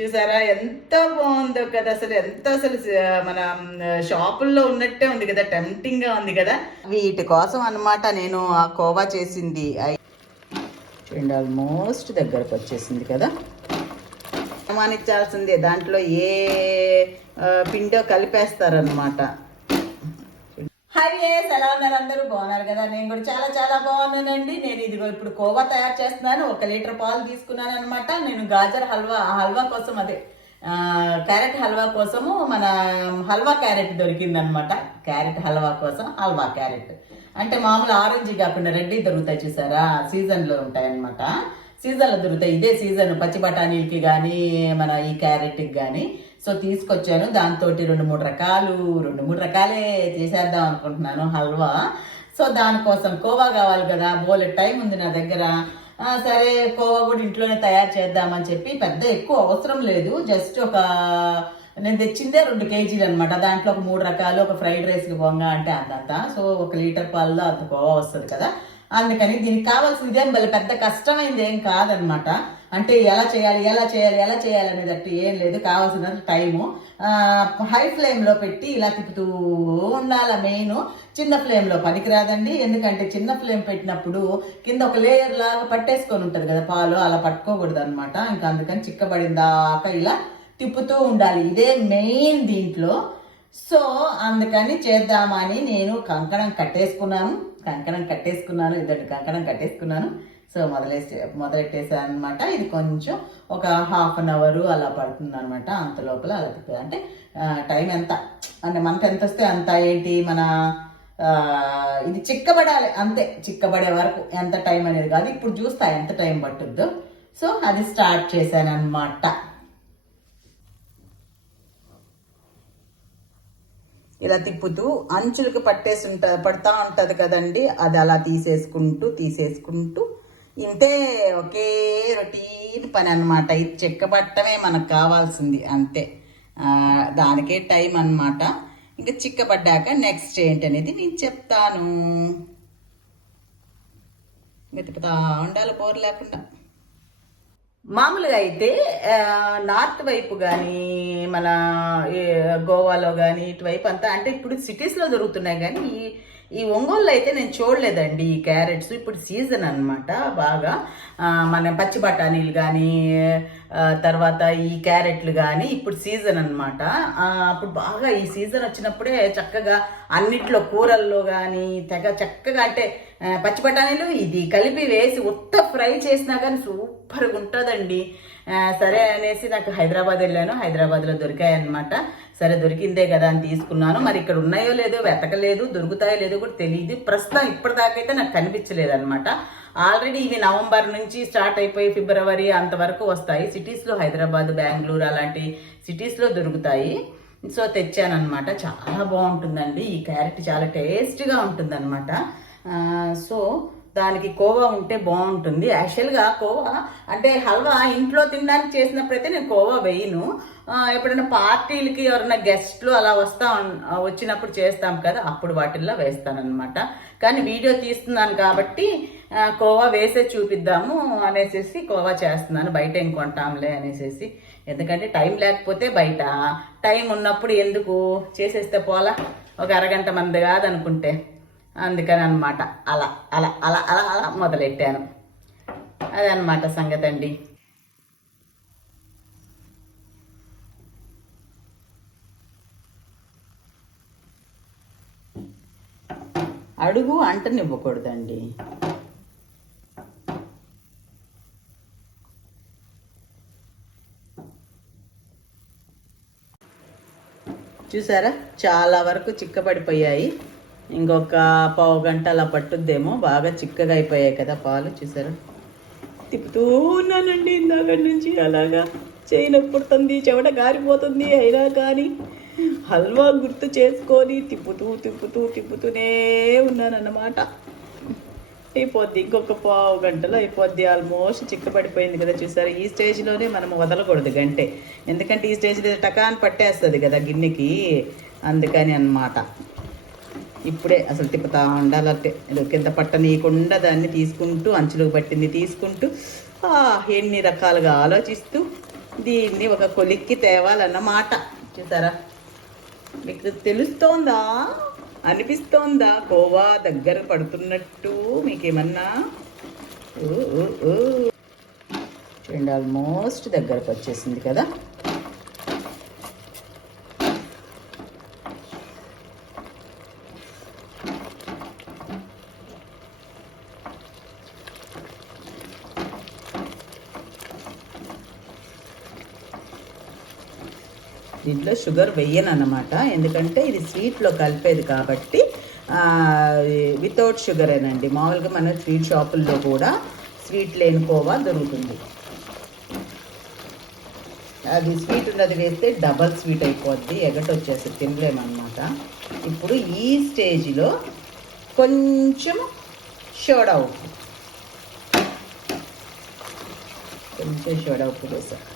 చూసారా? ఎంత బాగుందో కదా అసలు. ఎంత అసలు మన షాపుల్లో ఉన్నట్టే ఉంది కదా టెంప్టింగ్గా ఉంది కదా. వీటి కోసం అన్నమాట నేను ఆ కోవా చేసింది. ఐ- చూడండి ఆల్మోస్ట్ దగ్గరకు వచ్చేసింది కదా. అనుమానించాల్సిందే దాంట్లో ఏ పిండో కలిపేస్తారనమాట హాయ్ వేస్ ఎలా ఉన్నారు అందరూ? బాగున్నారు కదా? నేను కూడా చాలా చాలా బాగున్నానండి. నేను ఇదిగో ఇప్పుడు కోవా తయారు చేస్తున్నాను. ఒక లీటర్ పాలు తీసుకున్నాను అనమాట నేను గాజర్ హల్వా ఆ హల్వా కోసం అదే క్యారెట్ హల్వా కోసము మన హల్వా క్యారెట్ దొరికిందనమాట క్యారెట్ హల్వా కోసం హల్వా క్యారెట్. అంటే మామూలు ఆరెంజ్ కాకుండా రెడ్డి దొరుకుతాయి చూసారా? సీజన్లో ఉంటాయన్నమాట. సీజన్లో దొరుకుతాయి. ఇదే సీజన్ పచ్చి బఠానీలకి కానీ మన ఈ క్యారెట్కి కానీ సో తీసుకొచ్చాను. దాంతో రెండు మూడు రకాలు రెండు మూడు రకాలే చేసేద్దాం అనుకుంటున్నాను హల్వా. సో దానికోసం కోవా కావాలి కదా బోలెట్ టైం ఉంది నా దగ్గర. సరే కోవా కూడా ఇంట్లోనే తయారు చేద్దామని చెప్పి పెద్ద ఎక్కువ అవసరం లేదు. జస్ట్ ఒక నేను తెచ్చిందే రెండు కేజీలు అనమాట దాంట్లో ఒక మూడు రకాలు ఒక ఫ్రైడ్ రైస్కి బొంగ అంటే అంత సో ఒక లీటర్ పాలలో అంత కోవా వస్తుంది కదా. అందుకని దీనికి కావాల్సింది ఏం భలే పెద్ద కష్టమైంది ఏం కాదనమాట. అంటే ఎలా చేయాలి ఎలా చేయాలి ఎలా చేయాలి అనేది ఏం లేదు కావాల్సిన టైము. హై ఫ్లేమ్లో పెట్టి ఇలా తిప్పుతూ ఉండాల మెయిన్. చిన్న ఫ్లేమ్లో పనికిరాదండి. ఎందుకంటే చిన్న ఫ్లేమ్ పెట్టినప్పుడు కింద ఒక లేయర్ లాగా పట్టేసుకొని ఉంటుంది కదా పాలు అలా పట్టుకోకూడదు అనమాట ఇంకా అందుకని చిక్కబడిన దాకా ఇలా తిప్పుతూ ఉండాలి. ఇదే మెయిన్ దీంట్లో సో అందుకని చేద్దామని నేను కంకణం కట్టేసుకున్నాను. కంకణం కట్టేసుకున్నాను ఇద్దరు కంకణం కట్టేసుకున్నాను. సో మొదలెసి మొదలెట్టేసాను అనమాట ఇది కొంచెం ఒక హాఫ్ అన్ అవర్ అలా పడుతుంది అనమాట అంత లోపల అలా తిప్పేది అంటే టైం ఎంత? అంటే మనకు ఎంత వస్తే అంత ఏంటి? మన ఇది చిక్కబడాలి అంతే. చిక్కబడే వరకు ఎంత టైం అనేది కాదు. ఇప్పుడు చూస్తా ఎంత టైం పట్టుద్దో. సో అది స్టార్ట్ చేశాను అనమాట ఇలా తిప్పుతూ అంచులకు పట్టేసి ఉంట పడతా ఉంటుంది కదండి. అది అలా తీసేసుకుంటూ తీసేసుకుంటూ ఇంతే ఒకే రొటీన్ పని అనమాట ఇది చిక్కబట్టమే మనకు కావాల్సింది అంతే. దానికే టైం అన్నమాట. ఇంకా చిక్కబడ్డాక నెక్స్ట్ ఏంటనేది నేను చెప్తాను. ఇంకా తిప్పుతా ఉండాలి బోర్ లేకుండా. మామూలుగా అయితే నార్త్ వైపు కానీ మన గోవాలో కానీ ఇటువైపు అంతా అంటే ఇప్పుడు సిటీస్లో దొరుకుతున్నాయి కానీ ఈ ఈ ఒంగోలులో అయితే నేను చూడలేదండి ఈ క్యారెట్స్. ఇప్పుడు సీజన్ అన్నమాట బాగా. మన పచ్చి బఠానీలు కానీ తర్వాత ఈ క్యారెట్లు కానీ ఇప్పుడు సీజన్ అనమాట అప్పుడు బాగా ఈ సీజన్ వచ్చినప్పుడే చక్కగా అన్నిట్లో కూరల్లో కానీ తెగ చక్కగా అంటే పచ్చి బఠానీలు ఇది కలిపి వేసి ఉత్త ఫ్రై చేసినా కానీ సూపర్గా ఉంటుందండి. సరే అనేసి నాకు హైదరాబాద్ వెళ్ళాను. హైదరాబాద్లో దొరికాయనమాట సరే దొరికిందే కదా అని తీసుకున్నాను. మరి ఇక్కడ ఉన్నాయో లేదో వెతకలేదు దొరుకుతాయో లేదో కూడా తెలియదు ప్రస్తుతం ఇప్పటిదాకైతే నాకు కనిపించలేదు అనమాట ఆల్రెడీ ఇవి నవంబర్ నుంచి స్టార్ట్ అయిపోయి ఫిబ్రవరి అంతవరకు వస్తాయి. సిటీస్లో హైదరాబాద్ బెంగళూరు అలాంటి సిటీస్లో దొరుకుతాయి. సో తెచ్చానమాట చాలా బాగుంటుందండి. ఈ క్యారెట్ చాలా టేస్ట్గా ఉంటుందన్నమాట. సో దానికి కోవా ఉంటే బాగుంటుంది. యాక్చువల్గా కోవా అంటే హల్వా ఇంట్లో తినడానికి చేసినప్పుడైతే నేను కోవా వేయను. ఎప్పుడైనా పార్టీలకి ఎవరైనా గెస్ట్లు అలా వస్తా వచ్చినప్పుడు చేస్తాం కదా అప్పుడు వాటిల్లో వేస్తానన్నమాట. కానీ వీడియో తీస్తున్నాను కాబట్టి కోవా వేసే చూపిద్దాము అనేసి కోవా చేస్తున్నాను. బయట ఏం కొంటాంలే అనేసి ఎందుకంటే టైం లేకపోతే బయట. టైం ఉన్నప్పుడు ఎందుకు? చేసేస్తే పోలా? ఒక అరగంట మంది కాదనుకుంటే. అందుకని అనమాట అలా అలా అలా అలా అలా మొదలెట్టాను. అదనమాట సంగతి అండి. అడుగు అంటనివ్వకూడదండి. చూసారా? చాలా వరకు చిక్కబడిపోయాయి. ఇంకొక పావు గంట అలా పట్టుద్దేమో బాగా చిక్కగా అయిపోయాయి కదా పాలు చూసారా? తిప్పుతూ ఉన్నానండి ఇందాక నుంచి అలాగా. చేయి నొప్పి పుడుతుంది చెమట గారిపోతుంది అయినా కానీ హల్వా గుర్తు చేసుకొని తిప్పుతూ తిప్పుతూ తిప్పుతూనే ఉన్నానన్నమాట. అయిపోద్ది. ఇంకొక పావు గంటలో అయిపోద్ది. ఆల్మోస్ట్ చిక్కబడిపోయింది కదా చూసారు? ఈ స్టేజ్లోనే మనం వదలకూడదు గంటే. ఎందుకంటే ఈ స్టేజ్లో టకాన్ పట్టేస్తుంది కదా గిన్నెకి. అందుకని అన్నమాట. ఇప్పుడే అసలు తిప్పుతా ఉండాలంటే కింద పట్టనీయకుండా దాన్ని తీసుకుంటూ అంచులకు పట్టింది తీసుకుంటూ ఎన్ని రకాలుగా ఆలోచిస్తూ దీన్ని ఒక కొలిక్కి తేవాలన్నమాట. చూసారా? మీకు తెలుస్తోందా? అనిపిస్తోందా? కోవా దగ్గర పడుతున్నట్టు మీకేమన్నా? చూడండి ఆల్మోస్ట్ దగ్గరకు వచ్చేసింది కదా? దీంట్లో షుగర్ వెయ్యను అనమాట ఎందుకంటే ఇది స్వీట్లో కలిపేది కాబట్టి వితౌట్ షుగరేనండి. మామూలుగా మన స్వీట్ షాపుల్లో కూడా స్వీట్ లేని కోవా దొరుకుతుంది. అది స్వీట్ ఉన్నది వేస్తే డబల్ స్వీట్ అయిపోద్ది. ఎగట వచ్చేసి తినలేమన్నమాట. ఇప్పుడు ఈ స్టేజ్లో కొంచెం షోడా ఉప్పు. కొంచెం షోడా ఉప్పు వేసాను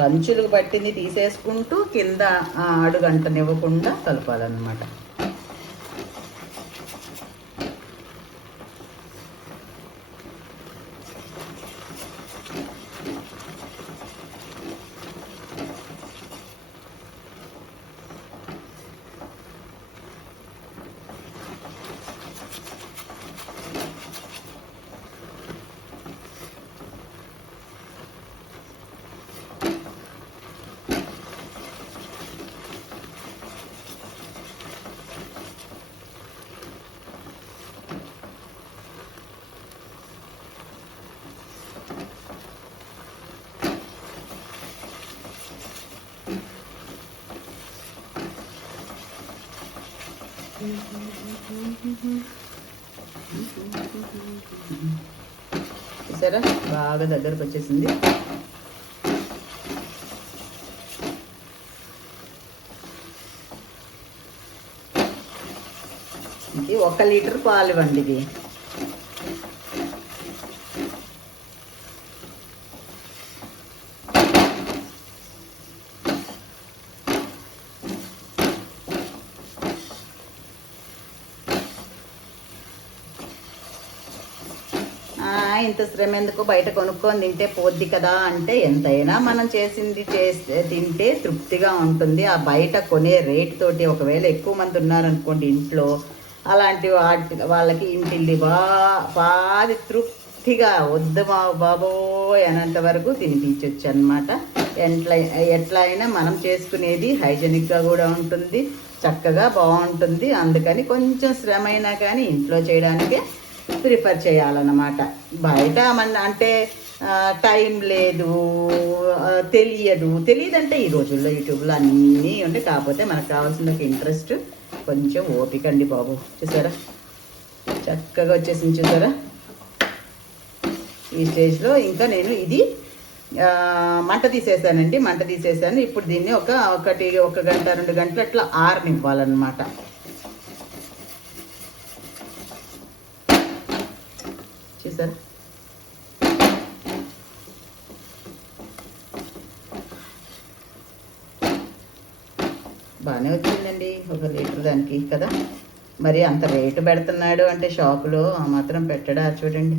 అంచులు పట్టింది తీసేసుకుంటూ కింద ఆ అడుగంటనివ్వకుండా కలపాలన్నమాట. చూసారా? బాగా దగ్గరకు వచ్చేసింది. ఇది ఒక లీటర్ పాలు ఇవ్వండి ఇది ఆ, ఇంత శ్రమ ఎందుకు బయట కొనుక్కొని తింటే పోద్ది కదా అంటే ఎంతైనా మనం చేసింది చేస్తే తింటే తృప్తిగా ఉంటుంది. ఆ బయట కొనే రేట్ తోటి ఒకవేళ ఎక్కువ మంది ఉన్నారనుకోండి ఇంట్లో అలాంటి వాటి వాళ్ళకి ఇంటిల్లి బా బాది తృప్తిగా వద్దు మా బాబోయ్ అనేంత వరకు తినిపించవచ్చు అనమాట ఎట్లా ఎట్లా అయినా మనం చేసుకునేది హైజెనిక్గా కూడా ఉంటుంది చక్కగా బాగుంటుంది. అందుకని కొంచెం శ్రమ అయినా కానీ ఇంట్లో చేయడానికే ప్రిఫర్ చేయాలన్నమాట. బయట మన అంటే టైం లేదు తెలియదు. తెలియదంటే ఈ రోజుల్లో యూట్యూబ్లో అన్నీ ఉంటాయి. కాకపోతే మనకు కావాల్సిన ఇంట్రెస్ట్ కొంచెం ఓపిక అండి బాబు. చూసారా? చక్కగా వచ్చేసింది చూసారా? ఈ స్టేజ్లో ఇంకా నేను ఇది మంట తీసేసానండి మంట తీసేసాను. ఇప్పుడు దీన్ని ఒక ఒకటి ఒక గంట రెండు గంటలు అట్లా ఆరనివ్వాలన్నమాట. చూసారా బాగానే వచ్చిందండి. ఒక లీటర్ దానికి కదా. మరి అంత రేటు పెడుతున్నాడు అంటే షాపులో ఆ మాత్రం పెట్టడా చూడండి.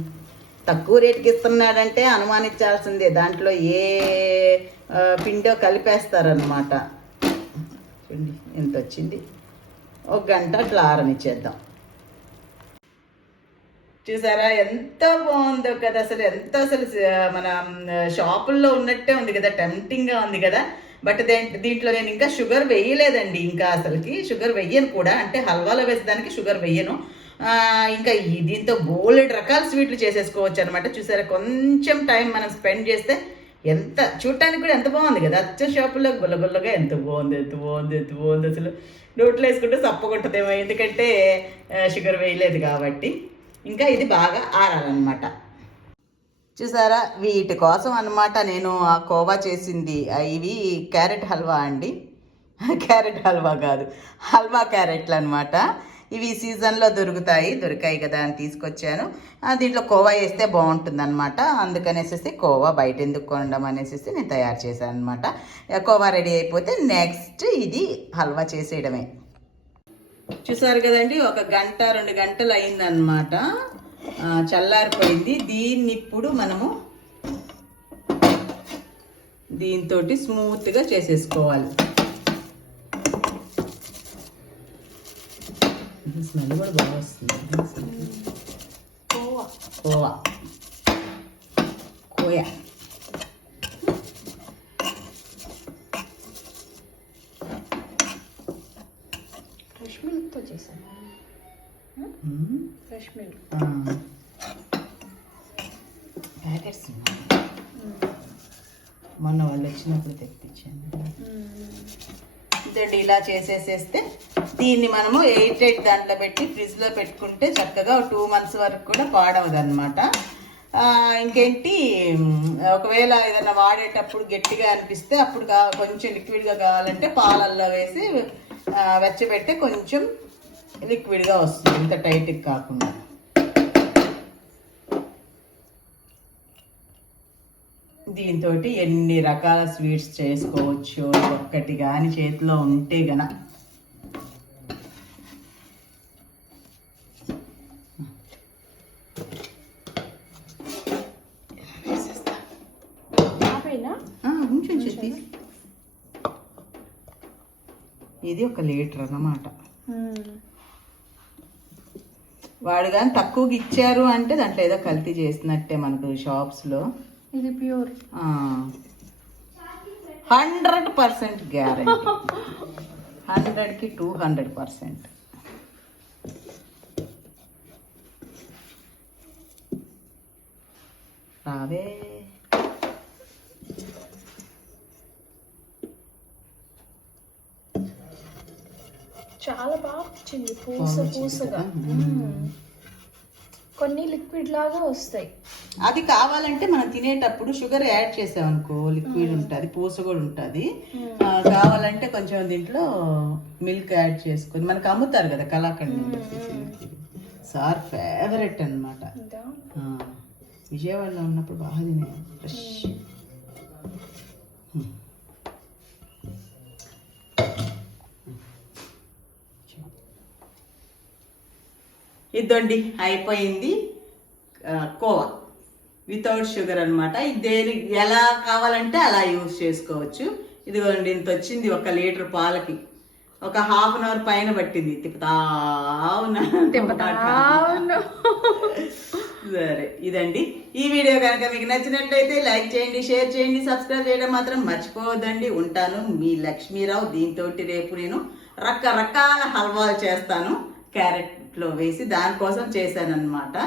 తక్కువ రేటుకి ఇస్తున్నాడంటే అనుమానించాల్సిందే. దాంట్లో ఏ పిండో కలిపేస్తారనమాట చూడండి ఎంత వచ్చింది? ఒక గంట అట్లా ఆరనిచ్చేద్దాం. చూసారా? ఎంత బాగుందో కదా అసలు. ఎంత అసలు మన షాపుల్లో ఉన్నట్టే ఉంది కదా. టెంప్టింగ్గా ఉంది కదా. బట్ దీంట్లో నేను ఇంకా షుగర్ వేయలేదండి. ఇంకా అసలుకి షుగర్ వెయ్యను కూడా. అంటే హల్వాలో వేసేదానికి షుగర్ వెయ్యను ఇంకా దీంతో బోలెడ్ రకాల స్వీట్లు చేసేసుకోవచ్చు అనమాట చూసారా? కొంచెం టైం మనం స్పెండ్ చేస్తే ఎంత చూడటానికి కూడా ఎంత బాగుంది కదా. అచ్చ షాపుల్లో గుల్లగుల్లగా ఎంత బాగుంది ఎంత బాగుంది ఎంత బాగుంది అసలు. నోట్లో వేసుకుంటే సప్పకుంటుందేమో ఎందుకంటే షుగర్ వేయలేదు కాబట్టి. ఇంకా ఇది బాగా ఆరాలన్నమాట. చూసారా? వీటి కోసం అన్నమాట నేను ఆ కోవా చేసింది. ఇవి క్యారెట్ హల్వా అండి. క్యారెట్ హల్వా కాదు హల్వా క్యారెట్లు అనమాట ఇవి సీజన్లో దొరుకుతాయి దొరికాయి కదా అని తీసుకొచ్చాను. దీంట్లో కోవా వేస్తే బాగుంటుంది అనమాట అందుకనేసి కోవా బయట ఎందుకు కొనడం అనేసి నేను తయారు చేశాను అనమాట కోవా రెడీ అయిపోతే నెక్స్ట్ ఇది హల్వా చేసేయడమే. చూసారు కదండి ఒక గంట రెండు గంటలు అయిందనమాట చల్లారిపోయింది. దీన్ని ఇప్పుడు మనము దీంతో స్మూత్గా చేసేసుకోవాలి. స్మెల్ కూడా బాగా వస్తుంది. కోవా. కోవా. కోయా. ప్యాకెట్స్ మొన్న వాళ్ళు వచ్చినప్పుడు తెప్పించాను ఇదండి ఇలా చేసేసేస్తే దీన్ని మనము ఎయిట్ ఎయిట్ దాంట్లో పెట్టి ఫ్రిడ్జ్లో పెట్టుకుంటే చక్కగా టూ మంత్స్ వరకు కూడా పాడవదు అనమాట ఇంకేంటి ఒకవేళ ఏదైనా వాడేటప్పుడు గట్టిగా అనిపిస్తే అప్పుడు కా- కొంచెం లిక్విడ్గా కావాలంటే పాలల్లో వేసి ఆ, వెచ్చబెడితే కొంచెం లిక్విడ్గా వస్తుంది ఇంత టైట్కి కాకుండా. దీంతో ఎన్ని రకాల స్వీట్స్ చేసుకోవచ్చు? ఒక్కటి కానీ చేతిలో ఉంటే గన. ఇది ఒక లీటర్ అన్నమాట. వాడు కానీ తక్కువకి ఇచ్చారు అంటే దాంట్లో ఏదో కల్తీ చేసినట్టే మనకు షాప్స్లో. ఇది ప్యూర్. Hundred percent guarantee. హండ్రెడ్కి టూ హండ్రెడ్ పర్సెంట్. రావే. చాలా బాగా వచ్చింది పూస పూసగా. కొన్ని లిక్విడ్ లాగా వస్తాయి. అది కావాలంటే మనం తినేటప్పుడు షుగర్ యాడ్ చేసామనుకో లిక్విడ్ ఉంటుంది పూస కూడా ఉంటుంది. కావాలంటే కొంచెం దీంట్లో మిల్క్ యాడ్ చేసుకొని మనకు అమ్ముతారు కదా చెప్పేసి సార్ ఫేవరెట్? ఆ, విజయవాడలో ఉన్నప్పుడు బాగా తినే ఫ్రెష్. ఇదండి అయిపోయింది కోవా. వితౌట్ షుగర్ అనమాట ఇది దేని ఎలా కావాలంటే అలా యూజ్ చేసుకోవచ్చు. ఇదిగోండి ఇంత వచ్చింది ఒక లీటర్ పాలకి. ఒక హాఫ్ అన్ అవర్ పైన పట్టింది. తిప్పుతా ఉన్నా అవును సరే ఇదండి. ఈ వీడియో కనుక మీకు నచ్చినట్లయితే లైక్ చేయండి షేర్ చేయండి సబ్స్క్రైబ్ చేయడం మాత్రం మర్చిపోవద్దండి. ఉంటాను మీ లక్ష్మీరావు. దీంతో రేపు నేను రకరకాల హల్వాలు చేస్తాను. క్యారెట్లో వేసి దానికోసం చేశాను అనమాట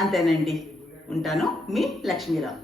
అంతేనండి. ఉంటాను. మీ లక్ష్మీరావు.